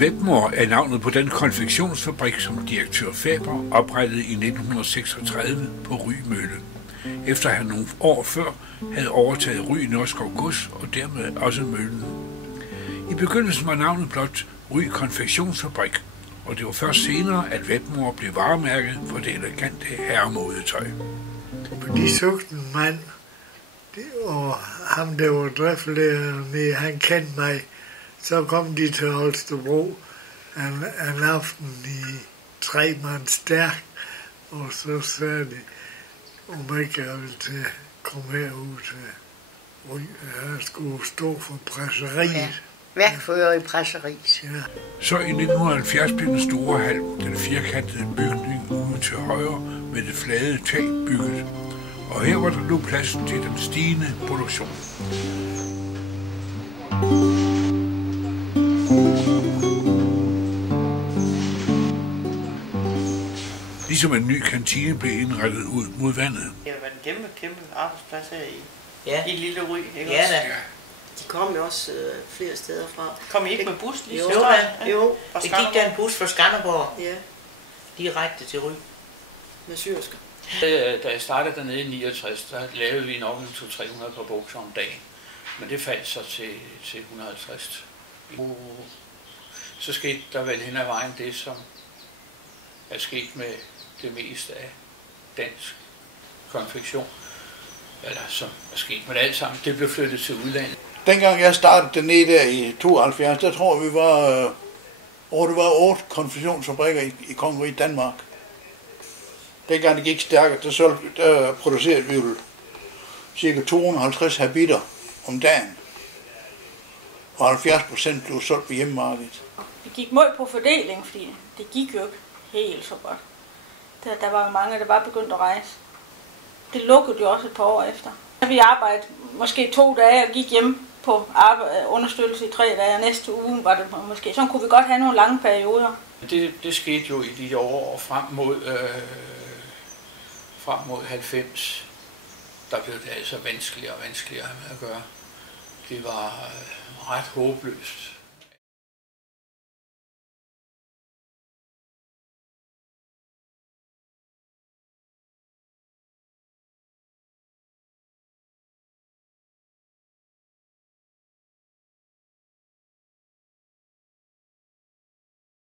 Webmor er navnet på den konfektionsfabrik, som direktør Faber oprettede i 1936 på Ry Mølle, efter han nogle år før havde overtaget Ry Nørskov Gods og dermed også møllen. I begyndelsen var navnet blot Ry Konfektionsfabrik, og det var først senere, at Webmor blev varemærket for det elegante herremodetøj. De søgte en mand, og ham der var driftleder, han kendte mig. Så kom de til Holstebro en aften i 3 mand stærk, og så sagde de, om ikke jeg ville til at komme herud til Ry. Jeg skulle stå for presseriet. Ja, værkfører i presseriet. Ja. Så i 1970 blev den store hal, den firkantede bygning ude til højre med det flade tag bygget. Og her var der nu plads til den stigende produktion. Ligesom en ny kantine blev indrettet ud mod vandet. Det har været en kæmpe arbejdsplads her i Lille Ry, ikke Ja, også? da. De kom jo også flere steder fra. Kom I ikke med bus lige Jo, så? jo. Det gik der en bus fra Skanderborg Ja, direkte til Ry. med syersker. Da jeg startede dernede i 69, der lavede vi nok 200-300 par bukser om dagen. Men det faldt så til 150. Så skete der vel hen ad vejen det, som er sket med det meste af dansk konfektion. Eller som er sket med det alt sammen. Det blev flyttet til udlandet. Dengang jeg startede dernede der i 72, der tror vi var, det var 8 konfektionsfabrikker i kongeriget Danmark. Dengang det gik stærkere, der producerede vi jo ca. 250 habiter om dagen. Og 70% blev solgt på hjemmemarkedet. Vi gik meget på fordeling, fordi det gik jo ikke helt så godt. Der var mange, der bare begyndte at rejse. Det lukkede jo også et par år efter. Vi arbejdede måske 2 dage og gik hjem på understøttelse i 3 dage, og næste uge var det måske. Så kunne vi godt have nogle lange perioder. Det skete jo i de år frem mod 90. Der blev det altså vanskeligere og vanskeligere med at gøre. Det var ret håbløst.